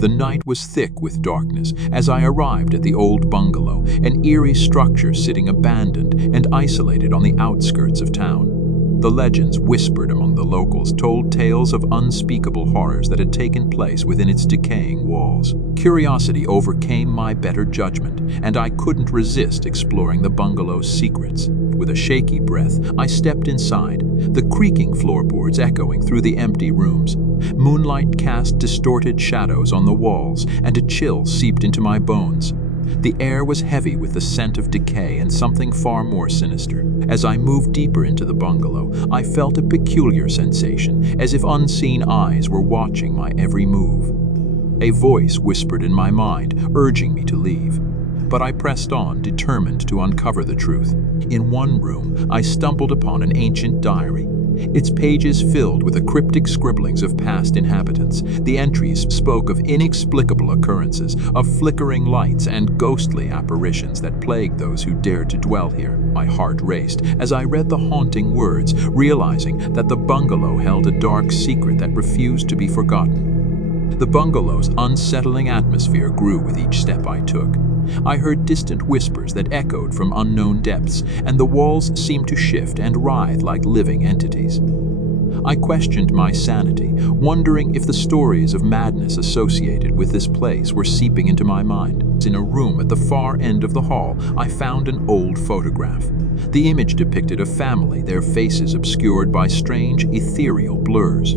The night was thick with darkness as I arrived at the old bungalow, an eerie structure sitting abandoned and isolated on the outskirts of town. The legends whispered among the locals told tales of unspeakable horrors that had taken place within its decaying walls. Curiosity overcame my better judgment, and I couldn't resist exploring the bungalow's secrets. With a shaky breath, I stepped inside, the creaking floorboards echoing through the empty rooms. Moonlight cast distorted shadows on the walls, and a chill seeped into my bones. The air was heavy with the scent of decay and something far more sinister. As I moved deeper into the bungalow, I felt a peculiar sensation, as if unseen eyes were watching my every move. A voice whispered in my mind, urging me to leave. But I pressed on, determined to uncover the truth. In one room, I stumbled upon an ancient diary. Its pages filled with the cryptic scribblings of past inhabitants. The entries spoke of inexplicable occurrences, of flickering lights and ghostly apparitions that plagued those who dared to dwell here. My heart raced as I read the haunting words, realizing that the bungalow held a dark secret that refused to be forgotten. The bungalow's unsettling atmosphere grew with each step I took. I heard distant whispers that echoed from unknown depths, and the walls seemed to shift and writhe like living entities. I questioned my sanity, wondering if the stories of madness associated with this place were seeping into my mind. In a room at the far end of the hall, I found an old photograph. The image depicted a family, their faces obscured by strange, ethereal blurs.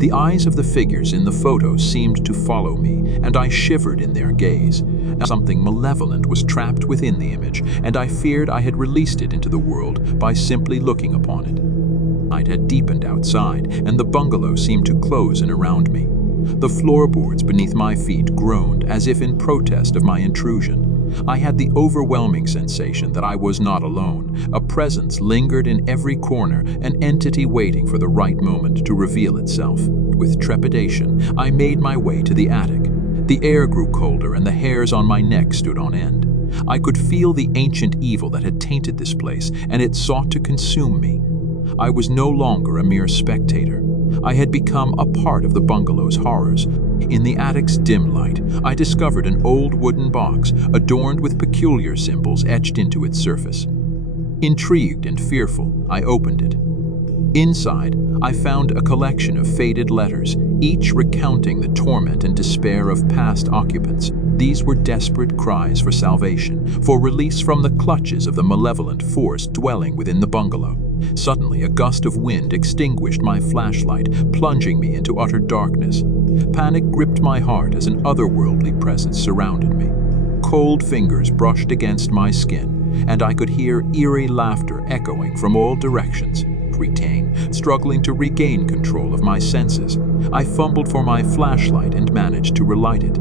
The eyes of the figures in the photo seemed to follow me, and I shivered in their gaze. Something malevolent was trapped within the image, and I feared I had released it into the world by simply looking upon it. Night had deepened outside, and the bungalow seemed to close in around me. The floorboards beneath my feet groaned as if in protest of my intrusion. I had the overwhelming sensation that I was not alone. A presence lingered in every corner, an entity waiting for the right moment to reveal itself. With trepidation, I made my way to the attic. The air grew colder and the hairs on my neck stood on end. I could feel the ancient evil that had tainted this place, and it sought to consume me. I was no longer a mere spectator. I had become a part of the bungalow's horrors. In the attic's dim light, I discovered an old wooden box adorned with peculiar symbols etched into its surface. Intrigued and fearful, I opened it. Inside, I found a collection of faded letters, each recounting the torment and despair of past occupants. These were desperate cries for salvation, for release from the clutches of the malevolent force dwelling within the bungalow. Suddenly, a gust of wind extinguished my flashlight, plunging me into utter darkness. Panic gripped my heart as an otherworldly presence surrounded me. Cold fingers brushed against my skin, and I could hear eerie laughter echoing from all directions. Struggling to regain control of my senses, I fumbled for my flashlight and managed to relight it.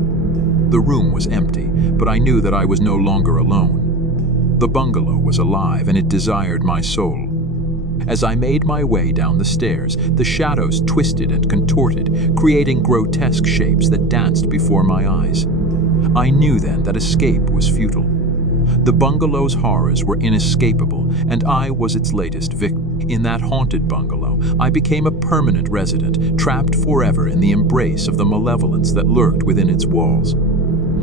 The room was empty, but I knew that I was no longer alone. The bungalow was alive, and it desired my soul. As I made my way down the stairs, the shadows twisted and contorted, creating grotesque shapes that danced before my eyes. I knew then that escape was futile. The bungalow's horrors were inescapable, and I was its latest victim. In that haunted bungalow, I became a permanent resident, trapped forever in the embrace of the malevolence that lurked within its walls.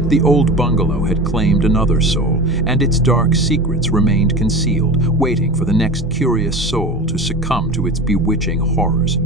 The old bungalow had claimed another soul, and its dark secrets remained concealed, waiting for the next curious soul to succumb to its bewitching horrors.